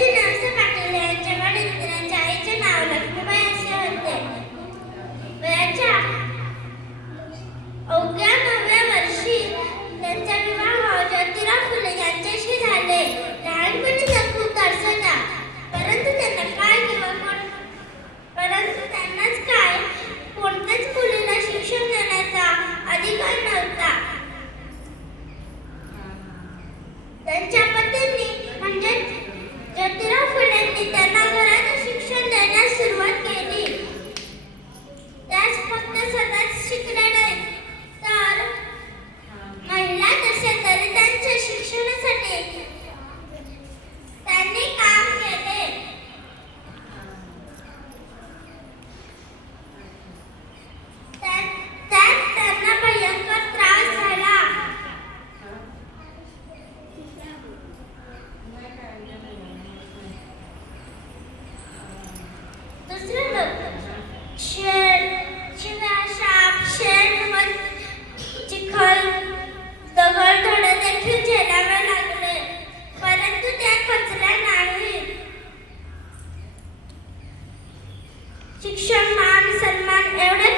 नेताजी नरसी पाटील यांचे वडील त्यांच्या आईचे नाव लक्ष्मीबाई असे होते. वयाच्या अवघ्या 9व्या वर्षी त्यांचा विवाह ज्योतिराव फुले यांच्याशी झाले. लहानपणी त्या खूप तरस होत्या, परंतु त्यांनाच काय कोणत्याच मुलीला शिक्षण देण्याचा अधिकार नव्हता. त्यांच्या पतींनी म्हणजे ज्योतिराव फुलेंनी त्यांना घरात शिक्षण देण्यास सुरुवात केली. त्यास फक्त स्वतःच शिकल्या नाही तर महिला नसेल तरी त्यांच्या शिक्षणासाठी त्यांनी काम केले. त्यात त्यांना भयंकर त्रास झाला. दुसरे लोक शाप, शेण व चिखल, दगडधोडे देखील झेलावे लागले, परंतु त्या खचल्या नाहीत. शिक्षण, मान, सन्मान एवढे